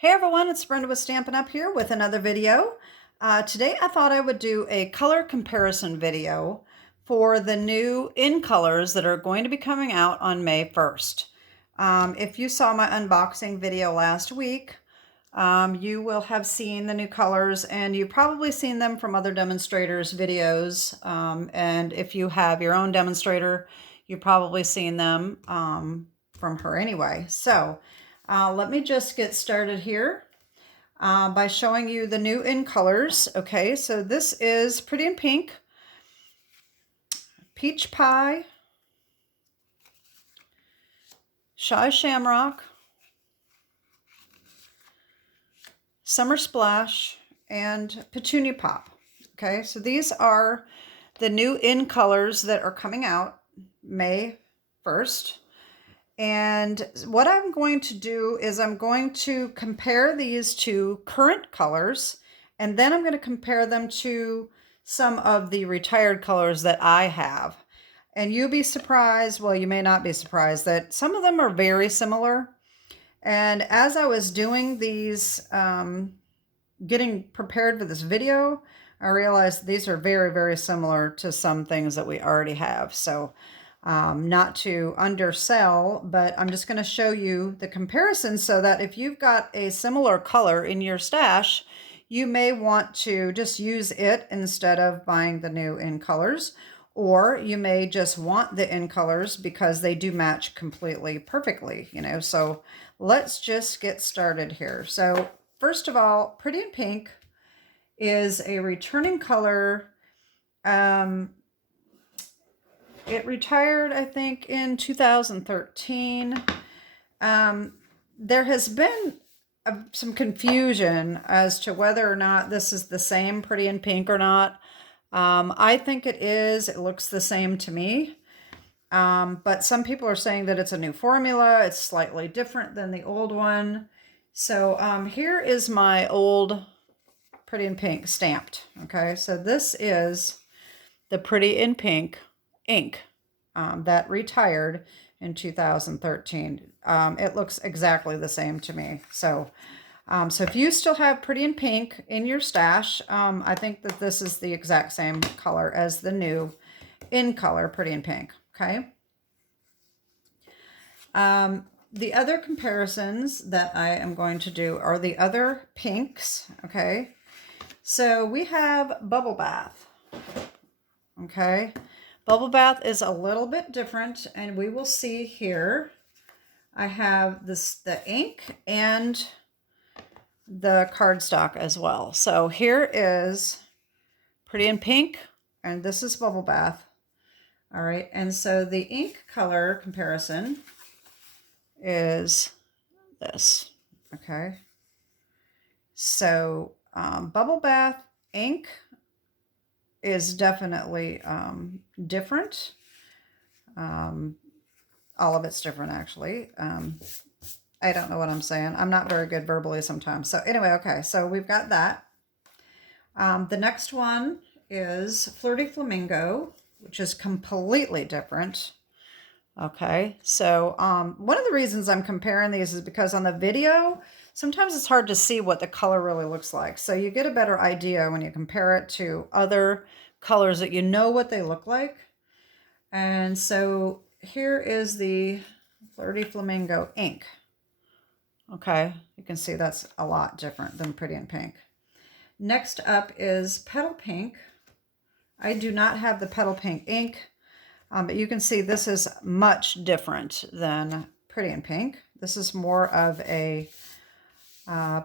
Hey everyone, it's Brenda with Stampin' Up here with another video. Today I thought I would do a color comparison video for the new in colors that are going to be coming out on May 1st. If you saw my unboxing video last week, you will have seen the new colors, and you've probably seen them from other demonstrators' videos. And if you have your own demonstrator, you've probably seen them from her anyway. So let me just get started here by showing you the new in colors. Okay, so this is Pretty in Pink, Peach Pie, Shy Shamrock, Summer Splash, and Petunia Pop. Okay, so these are the new in colors that are coming out May 1st. And what I'm going to do is I'm going to compare these to current colors, and then I'm going to compare them to some of the retired colors that I have. And you'll be surprised, well, you may not be surprised, that some of them are very similar. And as I was doing these, getting prepared for this video, I realized these are very, very similar to some things that we already have. So not to undersell, but I'm just going to show you the comparison so that if you've got a similar color in your stash, you may want to just use it instead of buying the new in colors, or you may just want the in colors because they do match completely perfectly, you know. So let's just get started here. So first of all, Pretty in Pink is a returning color. It retired, I think, in 2013. There has been some confusion as to whether or not this is the same Pretty in Pink or not. I think it is. It looks the same to me. But some people are saying that it's a new formula. It's slightly different than the old one. So here is my old Pretty in Pink stamped. Okay, so this is the Pretty in Pink ink that retired in 2013. It looks exactly the same to me. So, so if you still have Pretty in Pink in your stash, I think that this is the exact same color as the new in color Pretty in Pink. Okay. The other comparisons that I am going to do are the other pinks. Okay. So we have Bubble Bath. Okay. Bubble Bath is a little bit different, and we will see here. I have the ink and the cardstock as well. So here is Pretty in Pink, and this is Bubble Bath. All right, and so the ink color comparison is this. Okay. So Bubble Bath ink is definitely different. All of it's different, actually. I don't know what I'm saying. I'm not very good verbally sometimes. So anyway, okay, so we've got that. The next one is Flirty Flamingo, which is completely different. Okay, so one of the reasons I'm comparing these is because on the video, sometimes it's hard to see what the color really looks like. So you get a better idea when you compare it to other colors that you know what they look like. And so here is the Flirty Flamingo ink. Okay, you can see that's a lot different than Pretty in Pink. Next up is Petal Pink. I do not have the Petal Pink ink, but you can see this is much different than Pretty in Pink. This is more of a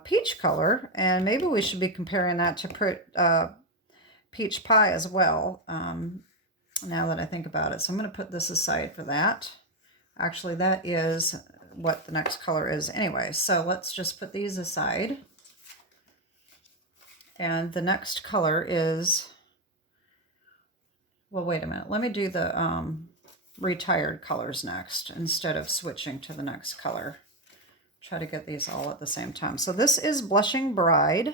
peach color, and maybe we should be comparing that to Peach Pie as well, now that I think about it. So I'm going to put this aside for that. Actually, that is what the next color is anyway. So let's just put these aside. And the next color is, well, wait a minute. Let me do the retired colors next instead of switching to the next color. Try to get these all at the same time. So this is Blushing Bride.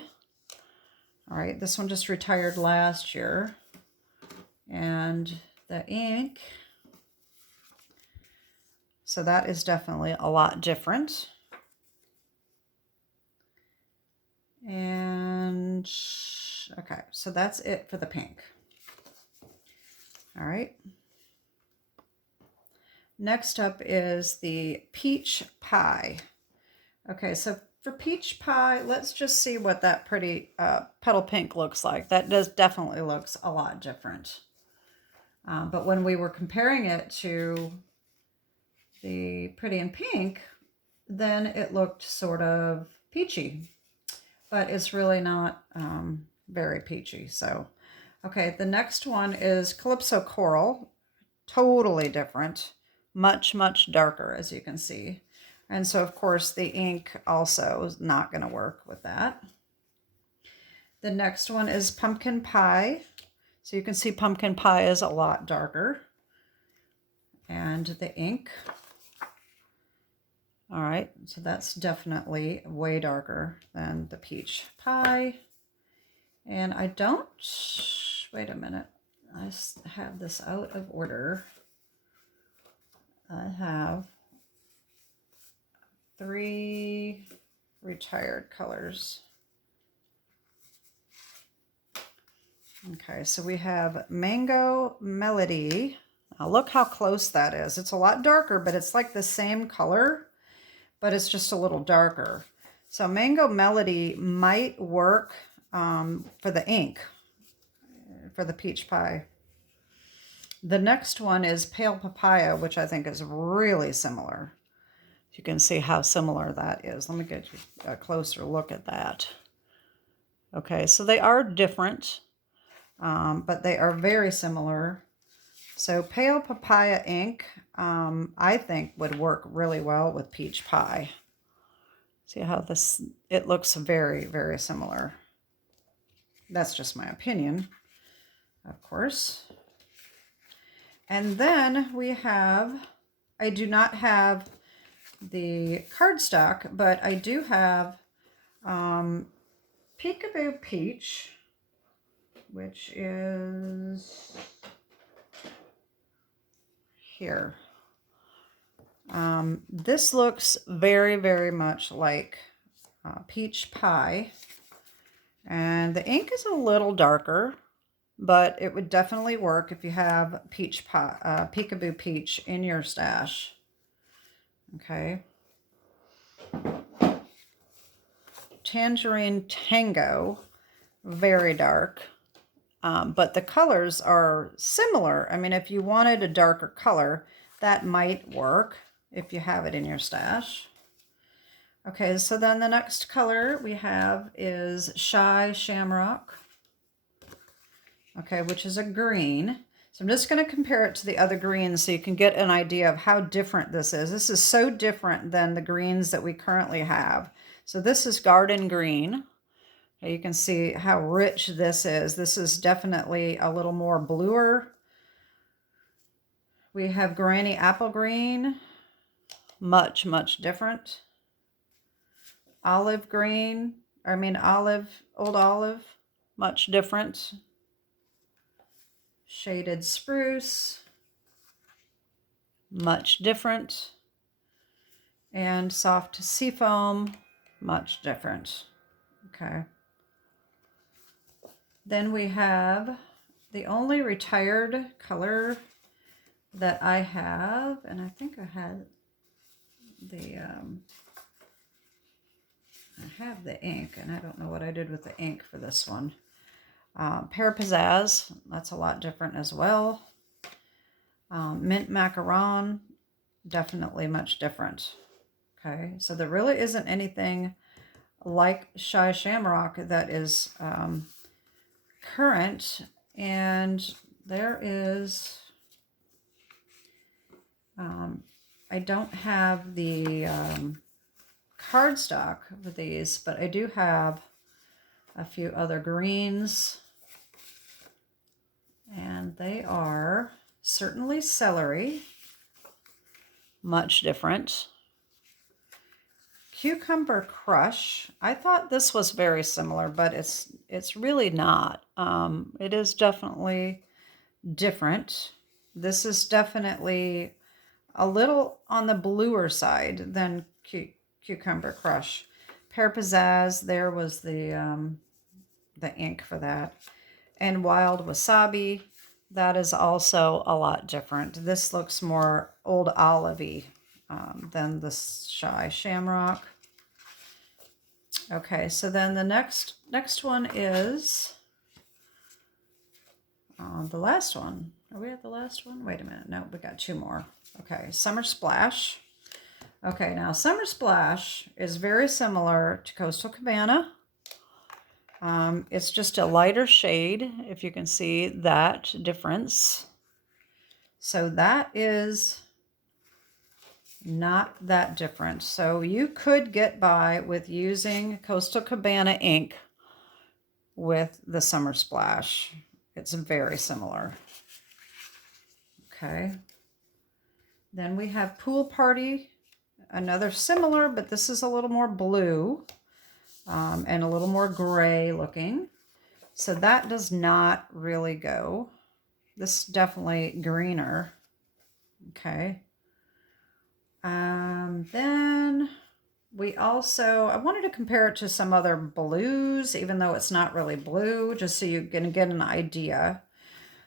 All right, this one just retired last year. And the ink, so that is definitely a lot different. And okay, so that's it for the pink. All right. Next up is the peach pie. Okay, so for peach pie, let's just see what that pretty petal pink looks like. That definitely looks a lot different. But when we were comparing it to the pretty in pink, then it looked sort of peachy, but it's really not very peachy. So, okay, the next one is Calypso Coral. Totally different, much, much darker, as you can see. And so, of course, the ink also is not going to work with that. The next one is Pumpkin Pie. So you can see Pumpkin Pie is a lot darker. And the ink. All right, so that's definitely way darker than the peach pie. And I don't, wait a minute, I have this out of order. I have 3 retired colors. Okay, so we have Mango Melody. Now look how close that is. It's a lot darker, but it's like the same color, but it's just a little darker. So Mango Melody might work for the ink, for the peach pie. The next one is Pale Papaya, which I think is really similar. You can see how similar that is. Let me get you a closer look at that. Okay, so they are different, but they are very similar. So Pale Papaya ink, I think would work really well with peach pie. See how it looks very, very similar. That's just my opinion, of course. And then we have, I do not have the cardstock, but I do have Peekaboo Peach, which is here. This looks very, very much like peach pie. And the ink is a little darker, but it would definitely work if you have peach pie, Peekaboo Peach in your stash. Okay. Tangerine Tango, very dark. But the colors are similar. I mean, if you wanted a darker color, that might work if you have it in your stash. Okay, so then the next color we have is Shy Shamrock. Okay, which is a green. So I'm just going to compare it to the other greens so you can get an idea of how different this is. This is so different than the greens that we currently have. So this is Garden Green. You can see how rich this is. This is definitely a little more bluer. We have Granny Apple Green, much, much different. Olive Green, Old Olive, much different. Shaded Spruce, much different. And Soft Seafoam, much different. Okay. Then we have the only retired color that I have, and I think I had the, I have the ink, and I don't know what I did with the ink for this one. Pear Pizzazz, that's a lot different as well. Mint Macaron, definitely much different. Okay, so there really isn't anything like Shy Shamrock that is current, and there is, I don't have the cardstock for these, but I do have a few other greens, and they are certainly Celery, much different. Cucumber Crush, I thought this was very similar, but it's really not. It is definitely different. This is definitely a little on the bluer side than Cucumber Crush. Pear Pizzazz, there was the ink for that. And Wild Wasabi, that is also a lot different. This looks more Old Olive-y than the Shy Shamrock. Okay, so then the next one is the last one. Are we at the last one? Wait a minute. No, we got two more. Okay, Summer Splash. Okay, now Summer Splash is very similar to Coastal Cabana. It's just a lighter shade, if you can see that difference. So that is not that different. So you could get by with using Coastal Cabana ink with the Summer Splash. It's very similar. Okay. Then we have Pool Party, another similar, but this is a little more blue and a little more gray looking. So that does not really go. This is definitely greener. Okay. Then we also, I wanted to compare it to some other blues, even though it's not really blue, just so you can get an idea.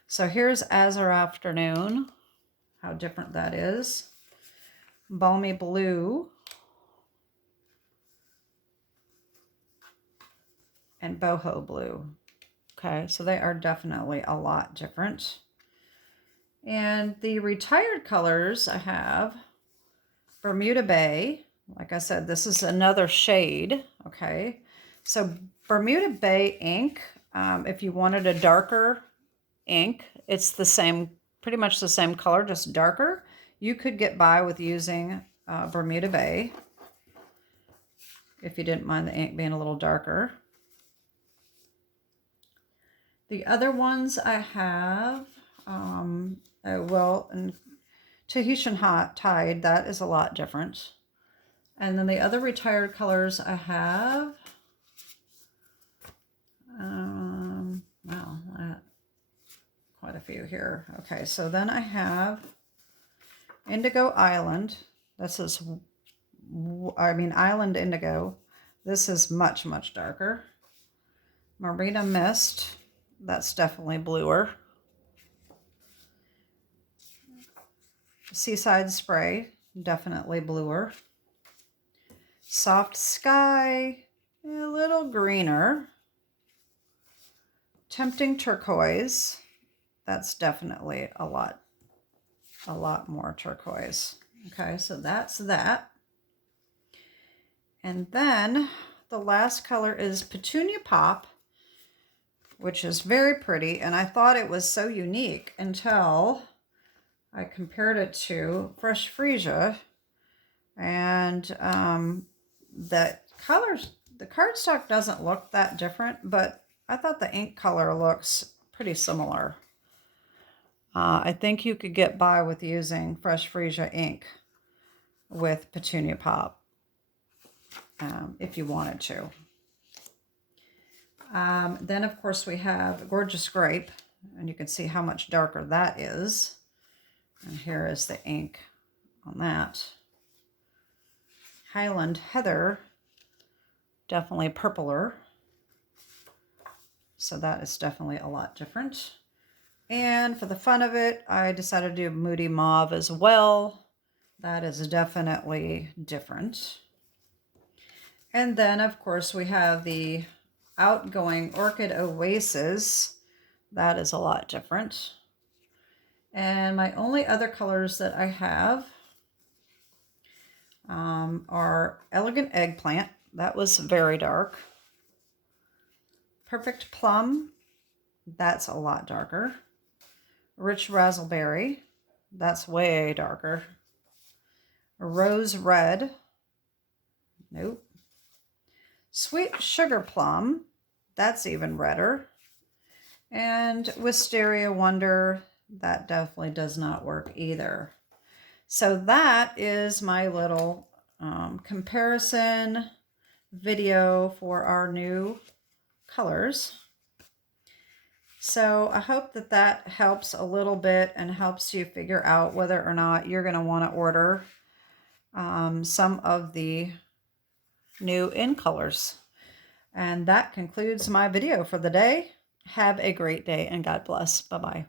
So here's Azure Afternoon, how different that is. Balmy Blue. And Boho Blue. Okay, so they are definitely a lot different. And the retired colors I have, Bermuda Bay. Like I said, this is another shade, okay? So Bermuda Bay ink, if you wanted a darker ink, it's the same, pretty much the same color, just darker. You could get by with using Bermuda Bay if you didn't mind the ink being a little darker. The other ones I have, well, and Tahitian Hot Tide, that is a lot different. And then the other retired colors I have, wow, quite a few here. Okay, so then I have Indigo Island. This is, Island Indigo. This is much, much darker. Marina Mist. That's definitely bluer. Seaside Spray, definitely bluer. Soft Sky, a little greener. Tempting Turquoise, that's definitely a lot more turquoise. Okay, so that's that. And then the last color is Petunia Pop, which is very pretty, and I thought it was so unique until I compared it to Fresh Freesia, and the cardstock doesn't look that different, but I thought the ink color looks pretty similar. I think you could get by with using Fresh Freesia ink with Petunia Pop if you wanted to. Then, of course, we have Gorgeous Grape, and you can see how much darker that is. And here is the ink on that. Highland Heather, definitely purpler. So that is definitely a lot different. And for the fun of it, I decided to do Moody Mauve as well. That is definitely different. And then, of course, we have the Outgoing Orchid Oasis. That is a lot different. And my only other colors that I have are Elegant Eggplant. That was very dark. Perfect Plum. That's a lot darker. Rich Razzleberry. That's way darker. Rose Red. Nope. Sweet Sugar Plum. That's even redder. And Wisteria Wonder. That definitely does not work either. So that is my little comparison video for our new colors. So I hope that that helps a little bit and helps you figure out whether or not you're going to want to order some of the new in colors. And that concludes my video for the day. Have a great day and God bless. Bye-bye.